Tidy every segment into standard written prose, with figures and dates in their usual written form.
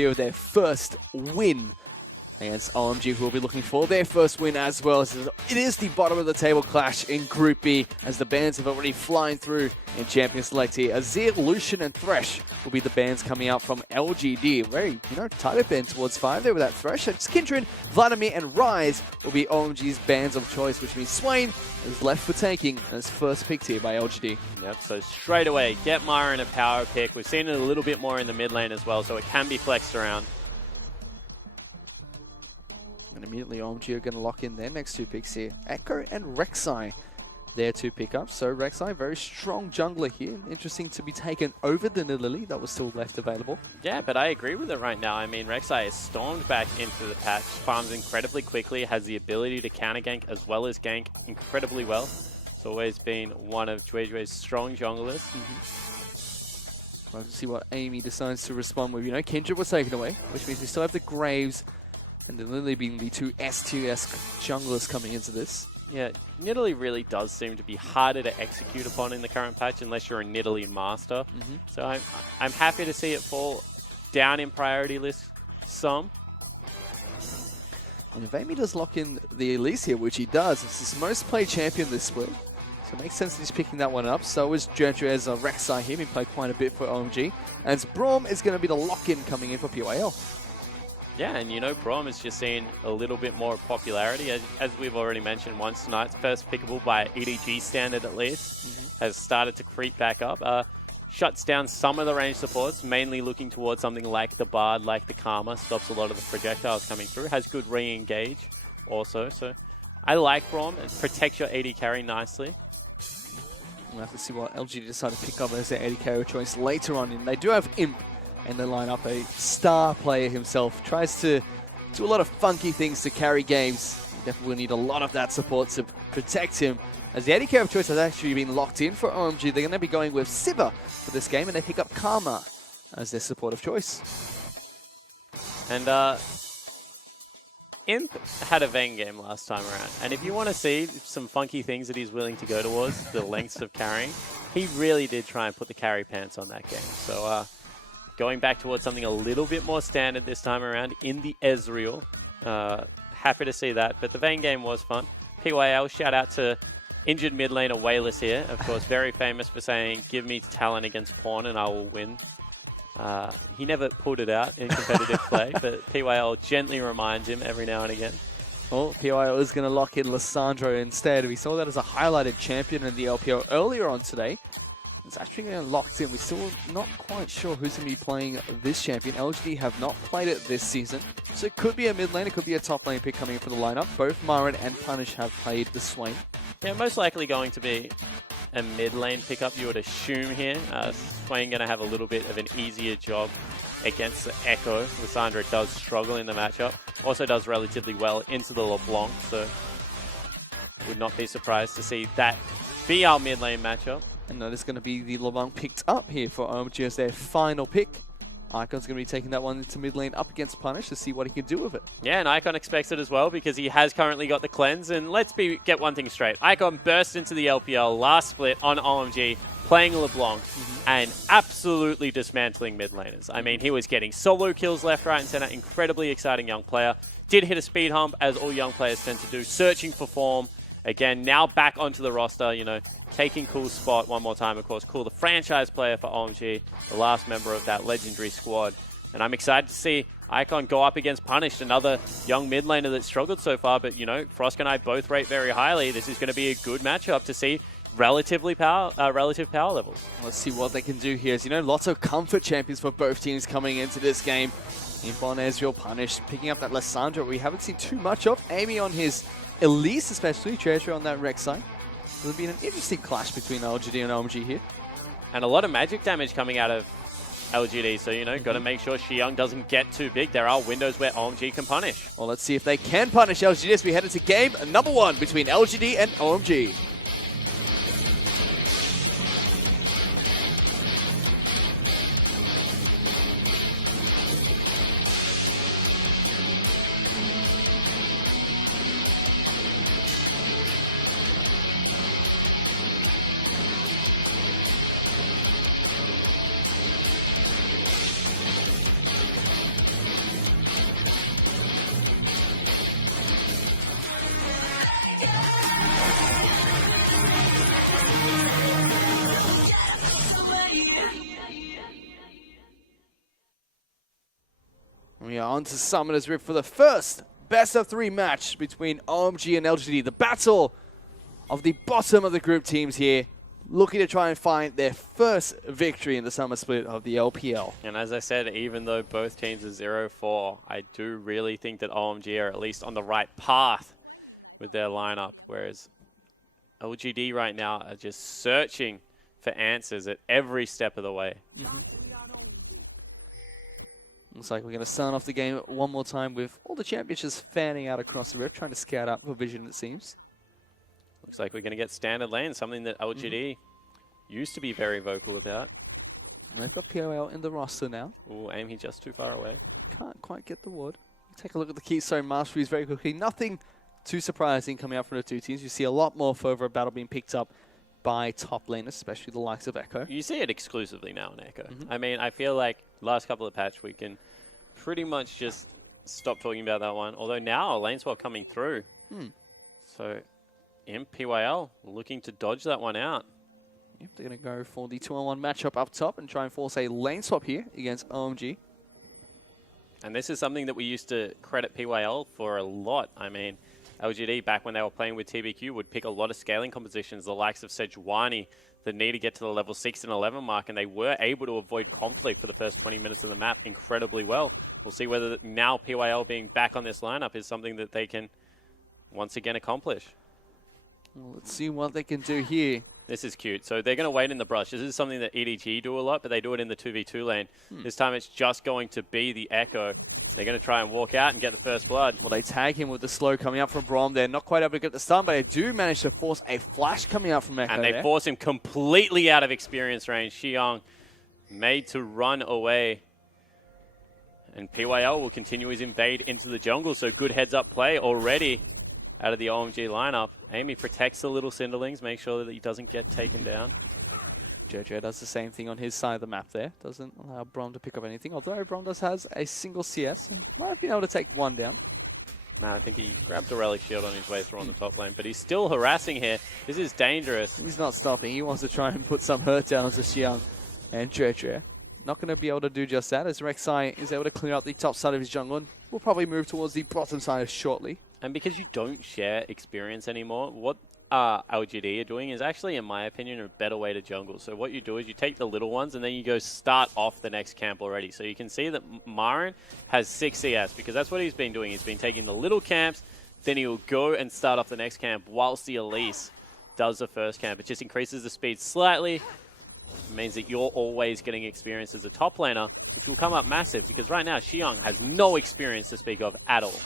here with their first win against OMG, who will be looking for their first win as well. It is the bottom of the table clash in Group B, as the bands have already flying through in Champion Select here. Azir, Lucian, and Thresh will be the bands coming out from LGD. Very, tighter band towards 5 there with that Thresh. It's Kindred, Vladimir, and Rise will be OMG's bands of choice, which means Swain is left for taking and is first picked here by LGD. Yep, so straight away, get Myron a power pick. We've seen it a little bit more in the mid lane as well, so it can be flexed around. And immediately OMG are going to lock in their next 2 picks here. Echo and Rek'Sai, their 2 pickups. So Rek'Sai, very strong jungler here. Interesting to be taken over the Nidalee that was still left available. Yeah, but I agree with it right now. I mean, Rek'Sai is stormed back into the patch, farms incredibly quickly, has the ability to counter gank as well as gank incredibly well. It's always been one of Juejue's strong junglers. Well, let's see what Amy decides to respond with. Kindred was taken away, which means we still have the Graves and the Lily being the 2 S2-esque junglers coming into this. Yeah, Nidalee really does seem to be harder to execute upon in the current patch unless you're a Nidalee master. So I'm happy to see it fall down in priority list some. And if Amy does lock in the Elise here, which he does, it's his most played champion this split. So it makes sense that he's picking that one up. So is Juejue's Rek'Sai here. He played quite a bit for OMG. And Braum is going to be the lock-in coming in for PYL. Yeah, and Braum has just seen a little bit more popularity. As we've already mentioned once tonight, first pickable by EDG standard at least, has started to creep back up. Shuts down some of the range supports, mainly looking towards something like the Bard, like the Karma, stops a lot of the projectiles coming through, has good re-engage also. So I like Braum, it protects your AD carry nicely. We'll have to see what LGD decide to pick up as their AD carry choice later on. And they do have Imp in the lineup, a star player himself. Tries to do a lot of funky things to carry games. You definitely need a lot of that support to protect him. As the AD carry of choice has actually been locked in for OMG, they're going to be going with Sivir for this game, and they pick up Karma as their support of choice. And Imp had a Vayne game last time around, and if you want to see some funky things that he's willing to go towards, the lengths of carrying, he really did try and put the carry pants on that game. So going back towards something a little bit more standard this time around in the Ezreal. Happy to see that, but the Vayne game was fun. PYL, shout out to injured mid laner Wayless here, of course, very famous for saying, give me talent against Pawn and I will win. He never pulled it out in competitive play, but PYL gently reminds him every now and again. Well, PYL is going to lock in Lissandro instead. We saw that as a highlighted champion in the LPL earlier on today. It's actually going to locked in. We're still not quite sure who's going to be playing this champion. LGD have not played it this season, so it could be a mid lane, it could be a top lane pick coming in for the lineup. Both Myron and Punish have played the Swain. Yeah, most likely going to be a mid lane pickup, you would assume here. Swain going to have a little bit of an easier job against the Echo. Lissandra does struggle in the matchup. Also does relatively well into the LeBlanc, so would not be surprised to see that be our mid lane matchup. And that is going to be the LeBlanc picked up here for OMG as their final pick. Icon's going to be taking that one into mid lane up against Punish to see what he can do with it. Yeah, and Icon expects it as well because he has currently got the cleanse. And let's get one thing straight. Icon burst into the LPL last split on OMG, playing LeBlanc and absolutely dismantling mid laners. I mean, he was getting solo kills left, right, and center. Incredibly exciting young player. Did hit a speed hump, as all young players tend to do, searching for form. Again, now back onto the roster, taking Cool's spot one more time. Of course, Cool, the franchise player for OMG, the last member of that legendary squad. And I'm excited to see Icon go up against Punished, another young mid laner that struggled so far. But, Frosk and I both rate very highly. This is going to be a good matchup to see relative power levels. Let's see what they can do here. As lots of comfort champions for both teams coming into this game. Imp on Ezreal, Punished, picking up that Lissandra we haven't seen too much of. Amy on his Elise, especially, Treasure on that Rek'Sai. It'll be an interesting clash between LGD and OMG here. And a lot of magic damage coming out of LGD, so, got to make sure Xiang doesn't get too big. There are windows where OMG can punish. Well, let's see if they can punish LGD as we head into game number 1 between LGD and OMG. We are on to Summoner's Rift for the first best-of-3 match between OMG and LGD. The battle of the bottom of the group teams here, looking to try and find their first victory in the summer split of the LPL. And as I said, even though both teams are 0-4, I do really think that OMG are at least on the right path with their lineup, whereas LGD right now are just searching for answers at every step of the way. Looks like we're going to start off the game one more time with all the champions just fanning out across the rift, trying to scout out for vision, it seems. Looks like we're going to get standard lane, something that LGD used to be very vocal about. They've got POL in the roster now. Ooh, aim, he's just too far away. Can't quite get the ward. Take a look at the Keystone masteries very quickly. Nothing too surprising coming out from the two teams. You see a lot more further battle being picked up by top laners, especially the likes of Echo. You see it exclusively now in Echo. I mean, I feel like last couple of patch we can pretty much just stop talking about that one. Although now a lane swap coming through. So PYL looking to dodge that one out. Yep, they're going to go for the 2-on-1 matchup up top and try and force a lane swap here against OMG. And this is something that we used to credit PYL for a lot. I mean, LGD, back when they were playing with TBQ, would pick a lot of scaling compositions, the likes of Sejuani, that need to get to the level 6 and 11 mark, and they were able to avoid conflict for the first 20 minutes of the map incredibly well. We'll see whether now PYL being back on this lineup is something that they can once again accomplish. Well, let's see what they can do here. This is cute. So they're going to wait in the brush. This is something that EDG do a lot, but they do it in the 2v2 lane. This time it's just going to be the Echo. They're going to try and walk out and get the first blood. Well, they tag him with the slow coming out from Brom. They're not quite able to get the stun, but they do manage to force a flash coming out from Echo. And they force him completely out of experience range. Xiang made to run away. And PYL will continue his invade into the jungle, so good heads-up play already out of the OMG lineup. Amy protects the little Cinderlings, make sure that he doesn't get taken down. Jojo does the same thing on his side of the map there. Doesn't allow Brom to pick up anything, although Brom does has a single CS. Might have been able to take one down. Man, I think he grabbed a relic shield on his way through on the top lane, but he's still harassing here. This is dangerous. He's not stopping. He wants to try and put some hurt down onto Xiang and Jojo. Not going to be able to do just that, as Rek'Sai is able to clear out the top side of his jungle and will probably move towards the bottom side shortly. And because you don't share experience anymore, what LGD are doing is actually, in my opinion, a better way to jungle. So what you do is you take the little ones and then you go start off the next camp already. So you can see that Marin has 6 CS because that's what he's been doing. He's been taking the little camps, then he'll go and start off the next camp whilst the Elise does the first camp. It just increases the speed slightly. It means that you're always getting experience as a top laner, which will come up massive because right now Xiang has no experience to speak of at all.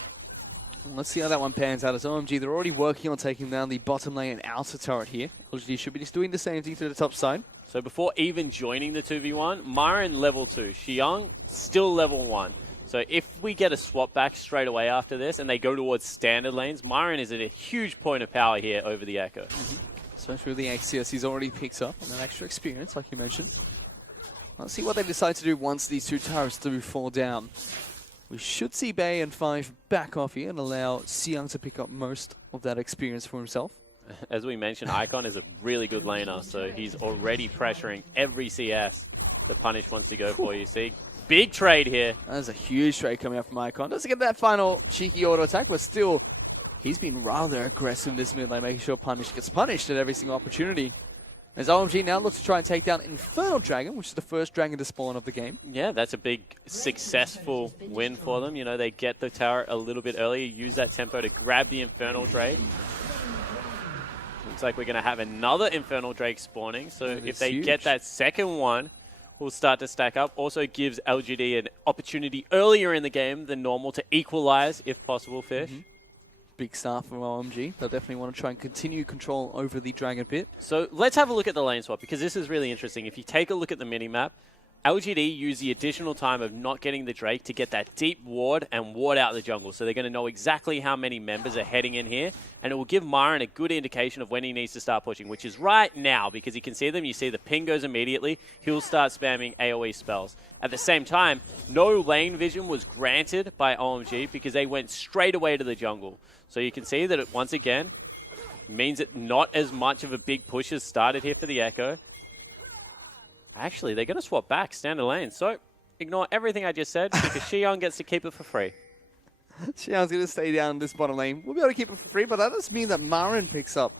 Let's see how that one pans out as OMG. They're already working on taking down the bottom lane and outer turret here. LGD should be just doing the same thing to the top side. So before even joining the 2v1, Marin level 2, Xiang still level 1. So if we get a swap back straight away after this and they go towards standard lanes, Marin is at a huge point of power here over the Echo. Especially with the XCS he's already picked up and that extra experience, like you mentioned. Let's see what they decide to do once these two turrets do fall down. We should see Bay and 5 back off here and allow Xiang to pick up most of that experience for himself. As we mentioned, Icon is a really good laner, so he's already pressuring every CS that Punish wants to go for. You see, big trade here. That's a huge trade coming out from Icon. Doesn't get that final cheeky auto attack, but still, he's been rather aggressive in this mid lane, making sure Punish gets punished at every single opportunity. As OMG now looks to try and take down Infernal Dragon, which is the first dragon to spawn of the game. Yeah, that's a big successful win for them. You know, they get the tower a little bit earlier, use that tempo to grab the Infernal Drake. Looks like we're going to have another Infernal Drake spawning. So if they get that second one, we'll start to stack up. Also gives LGD an opportunity earlier in the game than normal to equalize, if possible, Fish. Big start from OMG. They'll definitely want to try and continue control over the Dragon Pit. So let's have a look at the lane swap, because this is really interesting. If you take a look at the minimap, LGD use the additional time of not getting the Drake to get that deep ward and ward out the jungle. So they're going to know exactly how many members are heading in here, and it will give Marin a good indication of when he needs to start pushing, which is right now, because you can see them. You see the ping goes immediately. He'll start spamming AoE spells. At the same time, no lane vision was granted by OMG because they went straight away to the jungle. So you can see that it, once again, means that not as much of a big push has started here for the Echo. Actually, they're going to swap back standard lane. So ignore everything I just said because Xiong gets to keep it for free. Xiang's going to stay down this bottom lane. We'll be able to keep it for free, but that does mean that Marin picks up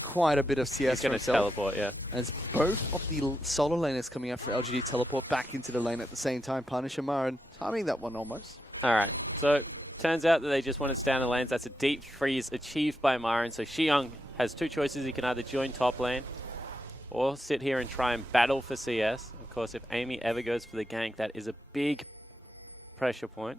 quite a bit of CS for himself. Teleport, yeah. As both of the solo laners coming out for LGD teleport back into the lane at the same time. Punish and Marin timing that one almost. All right, so turns out that they just wanted standard lanes. That's a deep freeze achieved by Marin. So Xiong has two choices. He can either join top lane or sit here and try and battle for CS. Of course, if Amy ever goes for the gank, that is a big pressure point.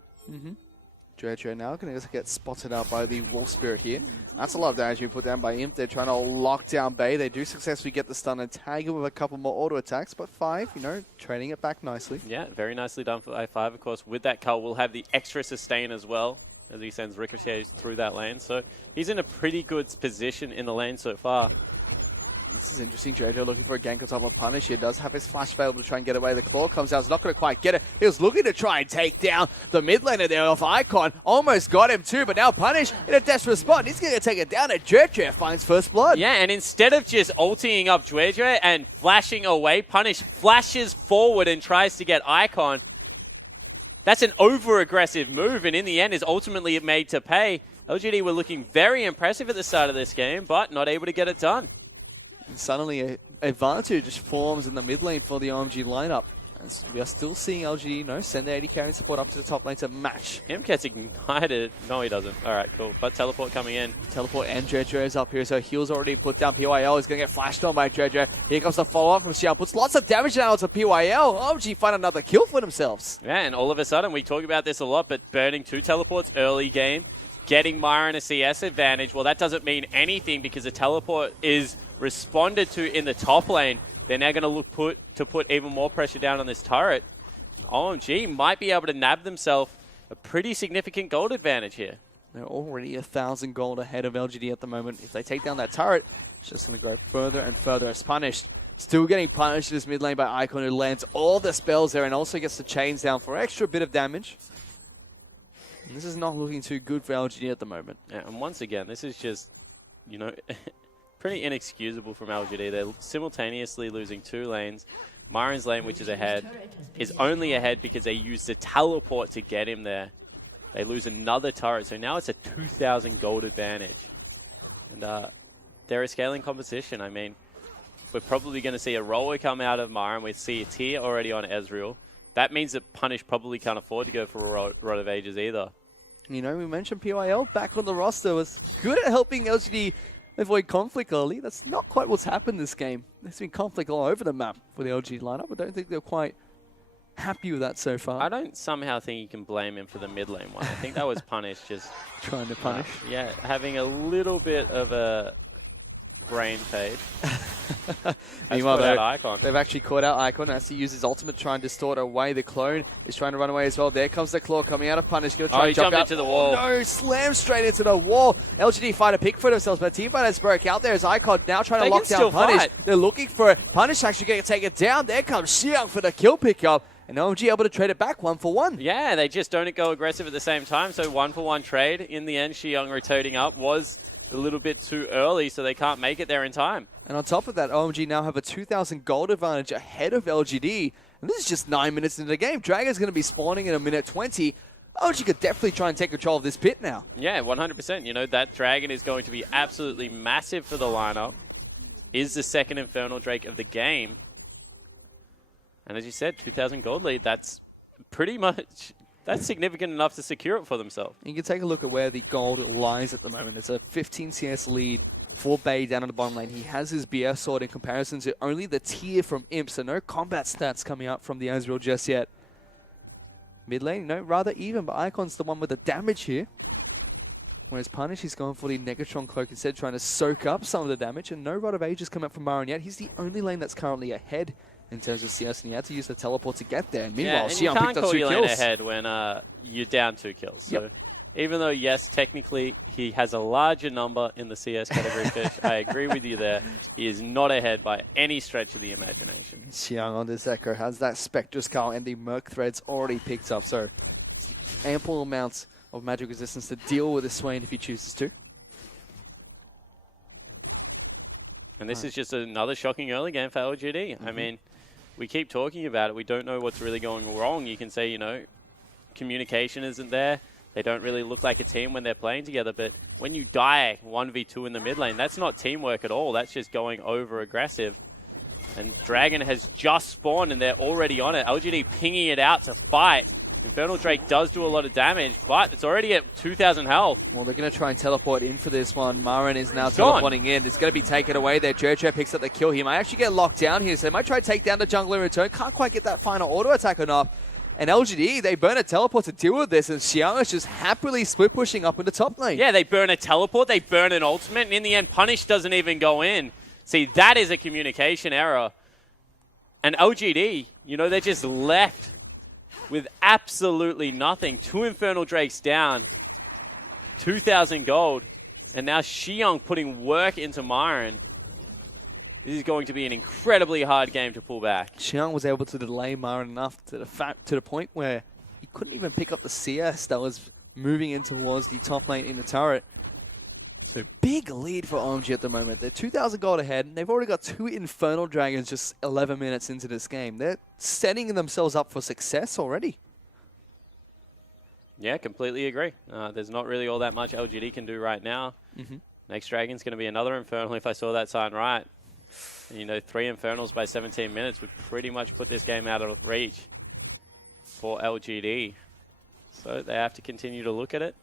Jojo now going to get spotted out by the Wolf Spirit here. That's a lot of damage being put down by Imp. They're trying to lock down Bay. They do successfully get the stun and tag him with a couple more auto attacks, but 5, you know, trading it back nicely. Yeah, very nicely done for I5. Of course, with that cult, we'll have the extra sustain as well as he sends ricochets through that lane. So he's in a pretty good position in the lane so far. This is interesting. Jojo looking for a gank on top of Punish. He does have his flash available to try and get away. The claw comes out. He's not going to quite get it. He was looking to try and take down the mid laner there off Icon. Almost got him too, but now Punish in a desperate spot. He's going to take it down, and Jojo finds first blood. Yeah, and instead of just ulting up Jojo and flashing away, Punish flashes forward and tries to get Icon. That's an over-aggressive move, and in the end is ultimately made to pay. LGD were looking very impressive at the start of this game, but not able to get it done. And suddenly an advantage forms in the mid lane for the OMG lineup. As we are still seeing LGD, you know, send the 80 carry support up to the top lane to match. Him gets ignited. No, he doesn't. All right, cool. But teleport coming in. Teleport and Jojo is up here, so heal's already put down. PYL is going to get flashed on by Jojo. Here comes the follow-up from Xiao. Puts lots of damage down onto PYL. OMG find another kill for themselves. Yeah, and all of a sudden, we talk about this a lot, but burning 2 teleports early game, getting Myron a CS advantage, well, that doesn't mean anything because the teleport is responded to in the top lane. They're now going to look to put even more pressure down on this turret. OMG might be able to nab themselves a pretty significant gold advantage here. They're already 1,000 gold ahead of LGD at the moment. If they take down that turret, it's just going to go further and further as punished. Still getting punished in this mid lane by Icon, who lands all the spells there and also gets the chains down for extra bit of damage. And this is not looking too good for LGD at the moment. Yeah, and once again, this is just, you know, pretty inexcusable from LGD. They're simultaneously losing 2 lanes. Myron's lane, which is ahead, is only ahead because they used a teleport to get him there. They lose another turret, so now it's a 2,000 gold advantage. And they're a scaling competition. I mean, we're probably going to see a roller come out of Myron. We see a tier already on Ezreal. That means that Punish probably can't afford to go for a Rod of Ages either. You know, we mentioned PYL back on the roster was good at helping LGD avoid conflict early. That's not quite what's happened this game. There's been conflict all over the map for the LG lineup. I don't think they're quite happy with that so far. I don't somehow think you can blame him for the mid lane one. I think that was Punish just trying to punish. Yeah, having a little bit of a brain fade. Meanwhile, though, they've actually caught out Icon as he uses ultimate to try and distort away. The clone is trying to run away as well. There comes the claw coming out of Punish. Going to try and jump out. Into the wall. Oh, no, slam straight into the wall. LGD find a pick for themselves, but Team Fight has broke out there as Icon now trying to lock down Punish. Fight. They're looking for it. Punish actually going to take it down. There comes Xiang for the kill pickup. And OMG able to trade it back 1-for-1. Yeah, they just don't go aggressive at the same time. So 1-for-1 trade. In the end, Xiang rotating up was a little bit too early, so they can't make it there in time. And on top of that, OMG now have a 2,000 gold advantage ahead of LGD. And this is just 9 minutes into the game. Dragon's going to be spawning in a minute 20. OMG could definitely try and take control of this pit now. Yeah, 100%. You know, that Dragon is going to be absolutely massive for the lineup. Is the second Infernal Drake of the game. And as you said, 2,000 gold lead, that's pretty much... That's significant enough to secure it for themselves. You can take a look at where the gold lies at the moment. It's a 15 CS lead for Bay down on the bottom lane. He has his BF sword in comparison to only the tier from Imp, so no combat stats coming out from the Ezreal just yet. Mid lane, no, rather even, but Icon's the one with the damage here. Whereas Punish, he's going for the Negatron Cloak instead, trying to soak up some of the damage, and no Rod of Ages come out from Marin yet. He's the only lane that's currently ahead in terms of CS, and he had to use the teleport to get there. And meanwhile, Xiang picked up 2 kills. You can't call your lane ahead when you're down 2 kills. So even though, yes, technically he has a larger number in the CS category fish, I agree with you there. He is not ahead by any stretch of the imagination. Xiang on this Echo has that Spectre Skull and the Merc Threads already picked up, so ample amounts of magic resistance to deal with this Swain if he chooses to. And this is just another shocking early game for LGD. I mean, we keep talking about it. We don't know what's really going wrong. You can say, you know, communication isn't there. They don't really look like a team when they're playing together. But when you die 1v2 in the mid lane, that's not teamwork at all. That's just going over aggressive. And Dragon has just spawned and they're already on it. LGD pinging it out to fight. Infernal Drake does do a lot of damage, but it's already at 2,000 health. Well, they're going to try and teleport in for this one. Marin is now teleporting in. It's going to be taken away there. Jojo picks up the kill. He might actually get locked down here, so they might try to take down the jungler in return. Can't quite get that final auto attack enough. And LGD, they burn a teleport to deal with this, and Xiang is just happily split pushing up in the top lane. Yeah, they burn a teleport, they burn an ultimate, and in the end, Punish doesn't even go in. See, that is a communication error. And LGD, you know, they're just left with absolutely nothing. 2 Infernal Drakes down, 2,000 gold, and now Xiang putting work into Myron. This is going to be an incredibly hard game to pull back. Xiang was able to delay Marin enough to the point where he couldn't even pick up the CS that was moving in towards the top lane in the turret. So big lead for OMG at the moment. They're 2,000 gold ahead, and they've already got 2 Infernal Dragons just 11 minutes into this game. They're setting themselves up for success already. Yeah, completely agree. There's not really all that much LGD can do right now. Next Dragon's going to be another Infernal if I saw that sign right. And, you know, 3 Infernals by 17 minutes would pretty much put this game out of reach for LGD. So they have to continue to look at it.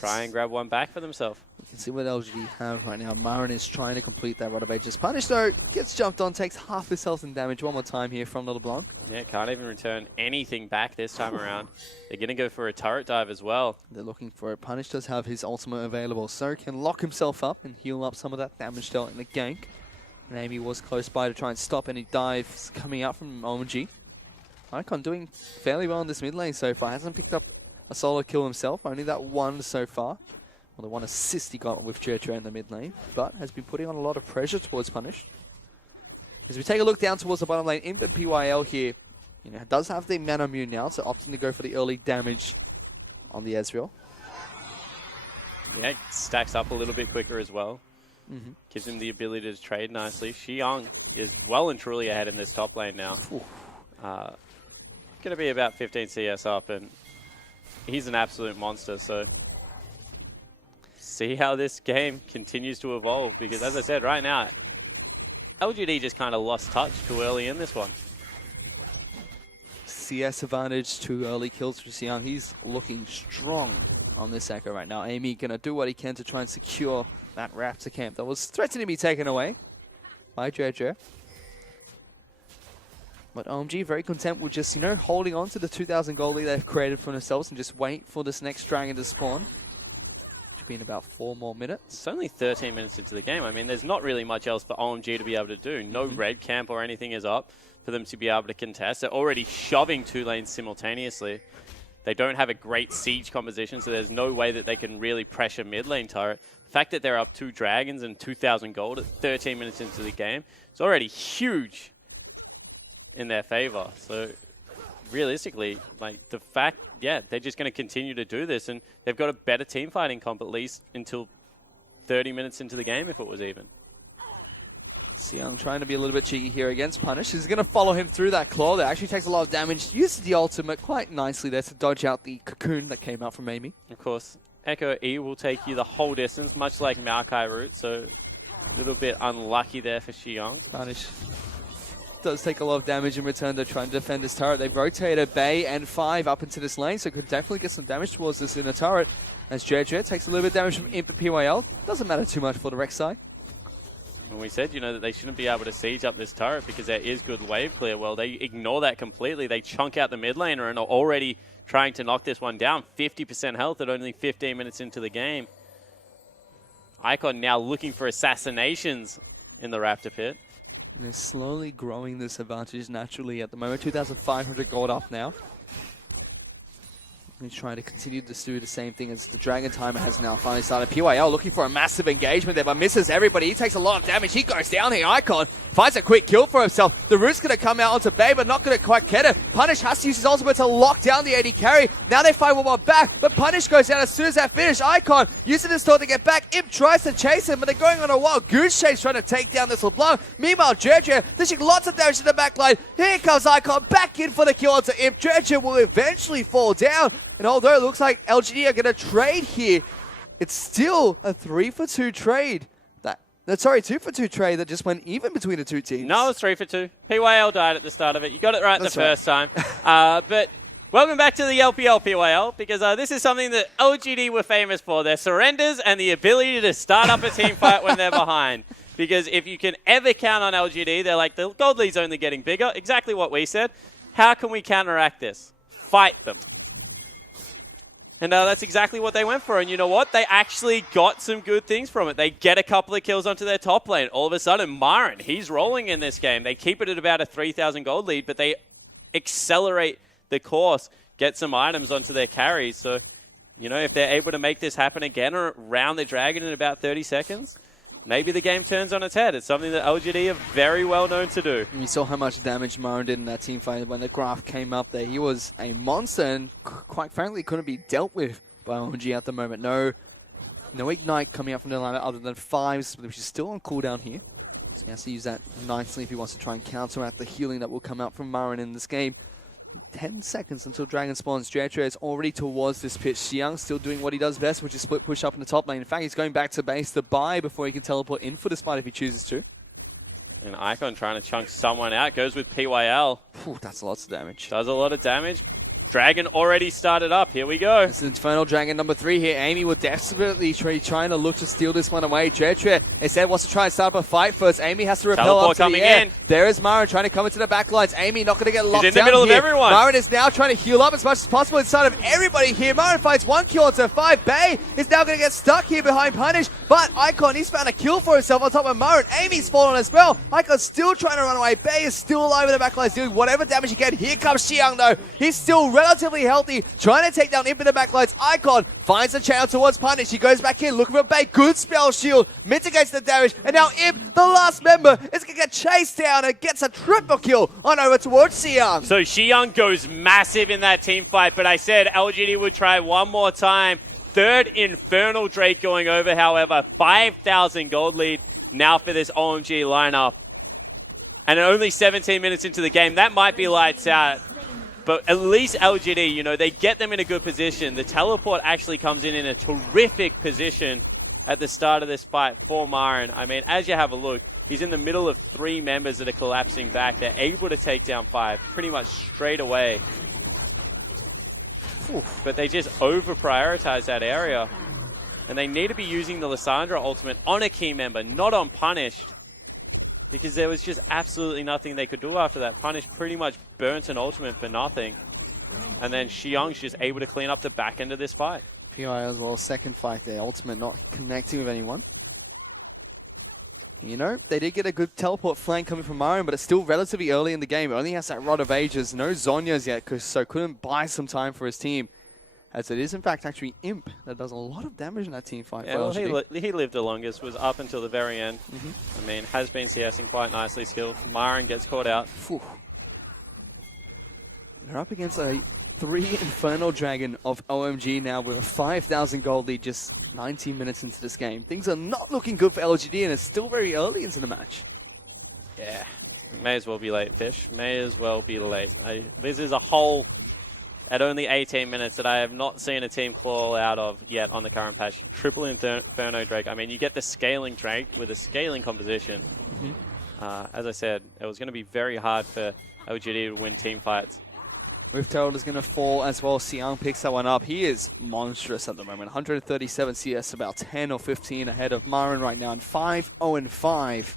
Try and grab one back for themselves. You can see what LGD have right now. Marin is trying to complete that Rod of Ages. Punish, though, gets jumped on, takes half his health and damage one more time here from LeBlanc. Yeah, can't even return anything back this time around. They're going to go for a turret dive as well. They're looking for it. Punish does have his ultimate available, so can lock himself up and heal up some of that damage dealt in the gank. And Amy was close by to try and stop any dives coming out from OMG. Icon doing fairly well in this mid lane so far. Hasn't picked up a solo kill himself, only that one so far. Well, the one assist he got with Churchill in the mid lane, but has been putting on a lot of pressure towards Punish. As we take a look down towards the bottom lane, Imp and PYL here, you know, does have the mana immune now, so opting to go for the early damage on the Ezreal. Yeah, it stacks up a little bit quicker as well. Gives him the ability to trade nicely. Xiang is well and truly ahead in this top lane now. Going to be about 15 CS up, and he's an absolute monster, so see how this game continues to evolve, because as I said, right now, LGD just kind of lost touch too early in this one. CS advantage, 2 early kills for Xiang. He's looking strong on this Echo right now. Amy going to do what he can to try and secure that Raptor camp that was threatening to be taken away by JoJo. But OMG very content with just, you know, holding on to the 2,000 gold lead they've created for themselves and just wait for this next dragon to spawn. Should be in about 4 more minutes. It's only 13 minutes into the game. I mean, there's not really much else for OMG to be able to do. No red camp or anything is up for them to be able to contest. They're already shoving 2 lanes simultaneously. They don't have a great siege composition, so there's no way that they can really pressure mid lane turret. The fact that they're up 2 dragons and 2,000 gold at 13 minutes into the game, it's already huge in their favor. So realistically, like, the fact, yeah, they're just going to continue to do this, and they've got a better team fighting comp at least until 30 minutes into the game if it was even. Xiang trying to be a little bit cheeky here against Punish. He's going to follow him through that claw. That actually takes a lot of damage. Uses the ultimate quite nicely there to dodge out the cocoon that came out from Amy. Of course, Echo E will take you the whole distance, much like Maokai route, so a little bit unlucky there for Xiang. Punish does take a lot of damage in return. They're trying to defend this turret. They've rotated Bay and 5 up into this lane, so could definitely get some damage towards this inner turret. As JJ takes a little bit of damage from Imp and PYL. Doesn't matter too much for the Rek'Sai. When we said, you know, that they shouldn't be able to siege up this turret because there is good wave clear, well, they ignore that completely. They chunk out the mid laner and are already trying to knock this one down. 50% health at only 15 minutes into the game. Icon now looking for assassinations in the Raptor pit. And they're slowly growing this advantage naturally at the moment. 2,500 gold up now. He's trying to continue to do the same thing as the Dragon Timer has now finally started. PYL looking for a massive engagement there, but misses everybody. He takes a lot of damage. He goes down here. Icon finds a quick kill for himself. The Root's going to come out onto Bay, but not going to quite get it. Punish has to use his ultimate to lock down the AD carry. Now they find one more back, but Punish goes down as soon as that finish. Icon using his sword to get back. Imp tries to chase him, but they're going on a wild goose chase trying to take down this LeBlanc. Meanwhile, Dredger dishing lots of damage to the backline. Here comes Icon back in for the kill onto Imp. Dredger will eventually fall down. And although it looks like LGD are going to trade here, it's still a 3-for-2 trade. Sorry, 2-for-2 trade that just went even between the two teams. No, it's 3-for-2. PYL died at the start of it. You got it right the first time. But welcome back to the LPL PYL, because this is something that LGD were famous for. Their surrenders and the ability to start up a team fight when they're behind. Because if you can ever count on LGD, they're like, the gold lead's only getting bigger. Exactly what we said. How can we counteract this? Fight them. And that's exactly what they went for. And you know what? They actually got some good things from it. They get a couple of kills onto their top lane. All of a sudden, Myron, he's rolling in this game. They keep it at about a 3,000 gold lead, but they accelerate the course, get some items onto their carries. So, you know, if they're able to make this happen again or round the dragon in about 30 seconds, maybe the game turns on its head. It's something that LGD are very well known to do. And you saw how much damage Myron did in that team fight when the graph came up there. He was a monster and quite frankly couldn't be dealt with by OMG at the moment. No Ignite coming up from the lineup other than 5s, which is still on cooldown here. So he has to use that nicely if he wants to try and counteract the healing that will come out from Myron in this game. 10 seconds until Dragon spawns. Dredger is already towards this pitch. Xiang still doing what he does best, which is split push up in the top lane. In fact, he's going back to base to buy before he can teleport in for this fight if he chooses to. And Icon trying to chunk someone out. Goes with PYL. Whew, that's lots of damage. Does a lot of damage. Dragon already started up. Here we go. It's Infernal Dragon number 3 here. Amy will desperately trying to look to steal this one away. Dredger instead wants to try and start up a fight first. Amy has to repel up to the air. There is Myron trying to come into the backlines. Amy not going to get locked down. He's in the middle of everyone. Myron is now trying to heal up as much as possible inside of everybody here. Myron finds 1 kill onto 5. Bay is now going to get stuck here behind Punish, but Icon, he's found a kill for himself on top of Myron. Amy's fallen as well. Icon's still trying to run away. Bay is still alive in the backlines, doing whatever damage he can. Here comes Xiang though. He's still relatively healthy, trying to take down Imp in the backlines. Icon finds the channel towards Punish. He goes back in, looking for Bay. Good spell shield, mitigates the damage. And now Imp, the last member, is going to get chased down and gets a triple kill on over towards Xiang. So Xiang goes massive in that team fight, but I said LGD would try one more time. Third Infernal Drake going over, however. 5,000 gold lead now for this OMG lineup. And only 17 minutes into the game, that might be lights out. But at least LGD, you know, they get them in a good position. The teleport actually comes in a terrific position at the start of this fight for Myron. I mean, as you have a look, he's in the middle of 3 members that are collapsing back. They're able to take down 5 pretty much straight away. Oof. But they just over-prioritize that area. And they need to be using the Lissandra ultimate on a key member, not on Punished. Because there was just absolutely nothing they could do after that. Punish pretty much burnt an ultimate for nothing. And then Xiang's just able to clean up the back end of this fight. PI as well, second fight there. Ultimate not connecting with anyone. You know, they did get a good teleport flank coming from Myron, but it's still relatively early in the game. It only has that Rod of Ages. No Zhonya's yet, so couldn't buy some time for his team. As it is, in fact, actually Imp that does a lot of damage in that team fight. Yeah, well, he lived the longest, was up until the very end. I mean, has been CSing quite nicely skilled. Myron gets caught out. Whew. They're up against a 3 Infernal Dragon of OMG now with a 5,000 gold lead just 19 minutes into this game. Things are not looking good for LGD, and it's still very early into the match. Yeah, may as well be late, Fish. May as well be late. This is a hole at only 18 minutes that I have not seen a team claw out of yet on the current patch. Triple Inferno Drake. I mean, you get the scaling Drake with a scaling composition. As I said, it was going to be very hard for LGD to win team fights. Rift Herald is going to fall as well. Xiang picks that one up. He is monstrous at the moment. 137 CS, about 10 or 15 ahead of Myron right now, and 5-0-5.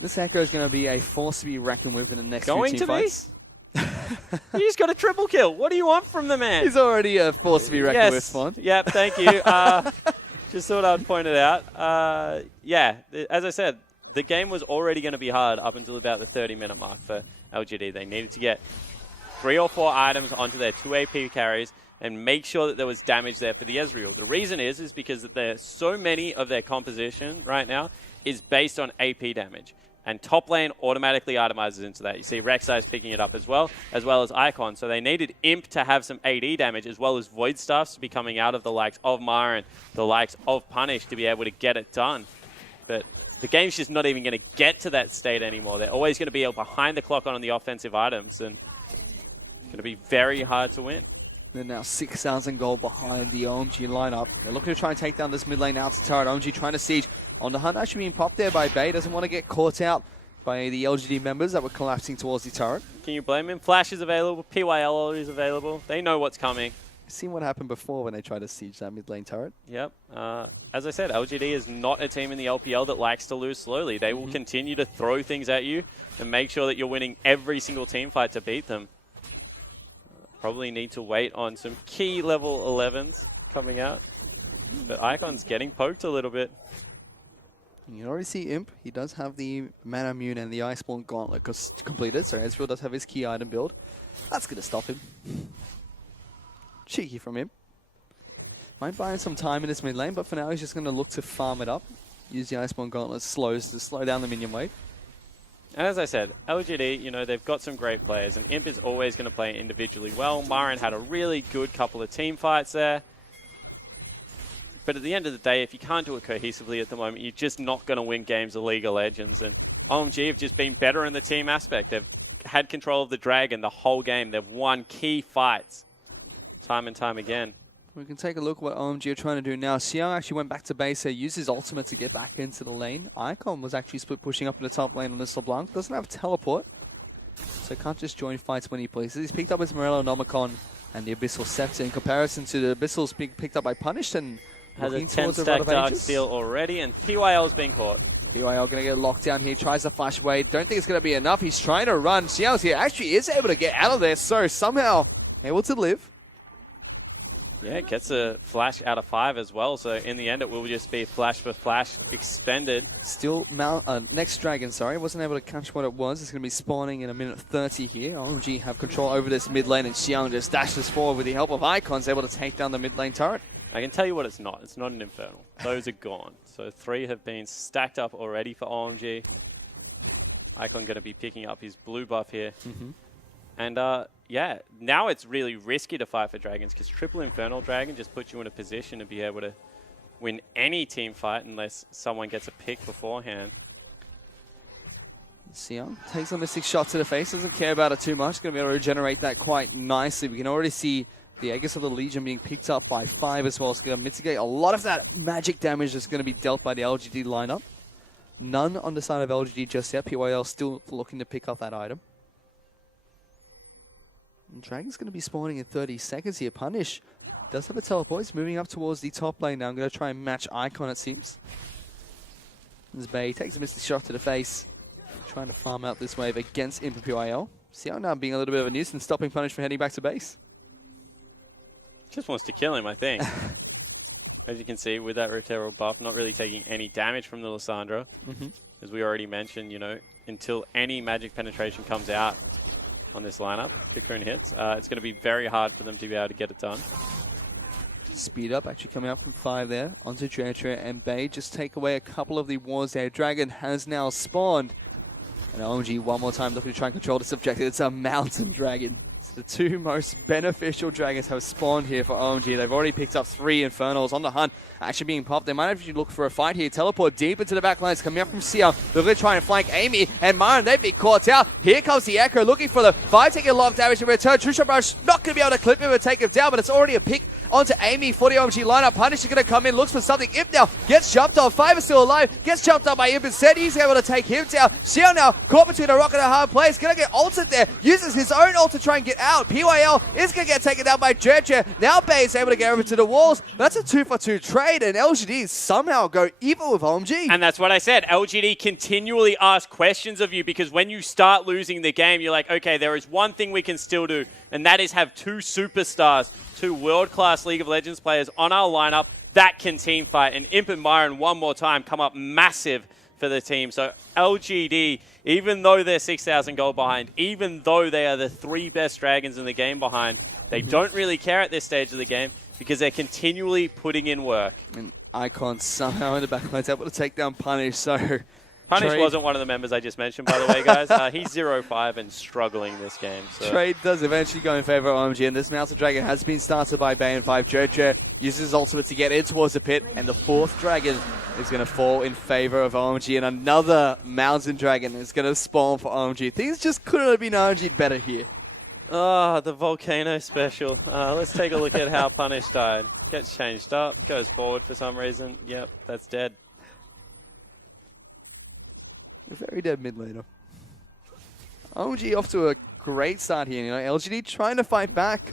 This Echo is going to be a force to be reckoned with in the next few team fights. He just got a triple kill. What do you want from the man? He's already a force to be reckoned with, Spawn. Yep, thank you. Just thought I'd point it out. Yeah, as I said, the game was already going to be hard up until about the 30-minute mark for LGD. They needed to get 3 or 4 items onto their 2 AP carries and make sure that there was damage there for the Ezreal. The reason is because there's so many of their composition right now is based on AP damage. And top lane automatically itemizes into that. You see Rek'Sai is picking it up as well as Icon. So they needed Imp to have some AD damage as well as Void Staffs to be coming out of the likes of Myron, the likes of Punish to be able to get it done. But the game's just not even going to get to that state anymore. They're always going to be behind the clock on the offensive items, and it's going to be very hard to win. They're now 6,000 gold behind the OMG lineup. They're looking to try and take down this mid lane out to turret. OMG trying to siege on the hunt, actually being popped there by Bay. Doesn't want to get caught out by the LGD members that were collapsing towards the turret. Can you blame him? Flash is available, PYL is available. They know what's coming. Seen what happened before when they tried to siege that mid lane turret. Yep. As I said, LGD is not a team in the LPL that likes to lose slowly. They will continue to throw things at you and make sure that you're winning every single team fight to beat them. Probably need to wait on some key level 11s coming out. But Icon's getting poked a little bit. You can already see Imp. He does have the Mana Immune and the Iceborne Gauntlet completed, so Ezreal does have his key item build. That's going to stop him. Cheeky from him. Might buy him some time in this mid lane, but for now he's just going to look to farm it up. Use the Iceborne Gauntlet slows to slow down the minion wave. And as I said, LGD, you know, they've got some great players, and Imp is always going to play individually well. Myron had a really good couple of team fights there. But at the end of the day, if you can't do it cohesively at the moment, you're just not going to win games of League of Legends. And OMG have just been better in the team aspect. They've had control of the dragon the whole game. They've won key fights time and time again. We can take a look at what OMG are trying to do now. Xiao actually went back to base here, used his ultimate to get back into the lane. Icon was actually split pushing up in the top lane on this LeBlanc. Doesn't have teleport, so can't just join fights when he pleases. He's picked up his Morello-Nomicon and the Abyssal Scepter in comparison to the Abyssals being picked up by Punished and has a 10-stack Darksteel already, and PYL's being caught. PYL going to get locked down here, tries to flash away. Don't think it's going to be enough. He's trying to run. Xiao's here, actually is able to get out of there, so somehow able to live. Yeah, gets a flash out of 5 as well, so in the end it will just be flash for flash expended. Still, next dragon, sorry, wasn't able to catch what it was. It's going to be spawning in a minute 30 here. OMG have control over this mid lane, and Xiao just dashes forward with the help of Icons, able to take down the mid lane turret. I can tell you what it's not. It's not an Infernal. Those are gone. So 3 have been stacked up already for OMG. Icon going to be picking up his blue buff here. And yeah, now it's really risky to fight for dragons because triple Infernal Dragon just puts you in a position to be able to win any team fight unless someone gets a pick beforehand. Xiao takes on the 6 shots to the face, doesn't care about it too much. Going to be able to regenerate that quite nicely. We can already see the Aegis of the Legion being picked up by 5 as well. It's going to mitigate a lot of that magic damage that's going to be dealt by the LGD lineup. None on the side of LGD just yet. PYL still looking to pick up that item. And Dragon's going to be spawning in 30 seconds here. Punish does have a teleport. He's moving up towards the top lane now. I'm going to try and match Icon, it seems. As Bay takes a mystic shot to the face. Trying to farm out this wave against Imp PYL. Xiao now being a little bit of a nuisance, stopping Punish from heading back to base. Just wants to kill him, I think. As you can see, with that Rotero buff, not really taking any damage from the Lissandra. As we already mentioned, you know, until any magic penetration comes out on this lineup, Cocoon hits, it's going to be very hard for them to be able to get it done. Speed up actually coming out from 5 there onto Dredger and Bay. Just take away a couple of the wards there. Dragon has now spawned. And OMG one more time looking to try and control this objective. It's a mountain dragon. It's the 2 most beneficial dragons have spawned here for OMG. They've already picked up 3 Infernals on the hunt, actually being popped. They might actually look for a fight here. Teleport deep into the back lines, coming up from Sia. They're going to try and flank Amy and Myron. They've been caught out. Here comes the Echo looking for the 5, taking a lot of damage in return. True Shot Rush not going to be able to clip him and take him down, but it's already a pick onto Amy for the OMG lineup. Punish is going to come in, looks for something. Imp now gets jumped on. 5 is still alive, gets jumped on by Imp instead. He's able to take him down. Sia now caught between a rock and a hard place. Going to get ulted there. Uses his own ult to try and get out. PYL is going to get taken down by Dredger. Now Bay is able to get over to the walls. That's a 2-for-2 trade, and LGD somehow go even with OMG. And that's what I said. LGD continually ask questions of you because when you start losing the game, you're like, okay, there is one thing we can still do, and that is have 2 superstars, 2 world-class League of Legends players on our lineup that can team fight. And Imp and Myron one more time come up massive for the team. So LGD, even though they're 6,000 gold behind, even though they are the 3 best dragons in the game behind, they don't really care at this stage of the game because they're continually putting in work. And Icon somehow in the backline's able to take down Punish, so... Punish Trade wasn't one of the members I just mentioned, by the way, guys. He's 0-5 and struggling this game. So. Trade does eventually go in favor of OMG, and this Mountain Dragon has been started by Bay and 5. Jojo uses his ultimate to get in towards the pit, and the 4th dragon is going to fall in favor of OMG, and another Mountain Dragon is going to spawn for OMG. Things just couldn't have been OMG better here. Oh, the Volcano special. Let's take a look at how Punish died. Gets changed up, goes forward for some reason. Yep, that's dead. A very dead mid laner. OMG off to a great start here. You know, LGD trying to fight back.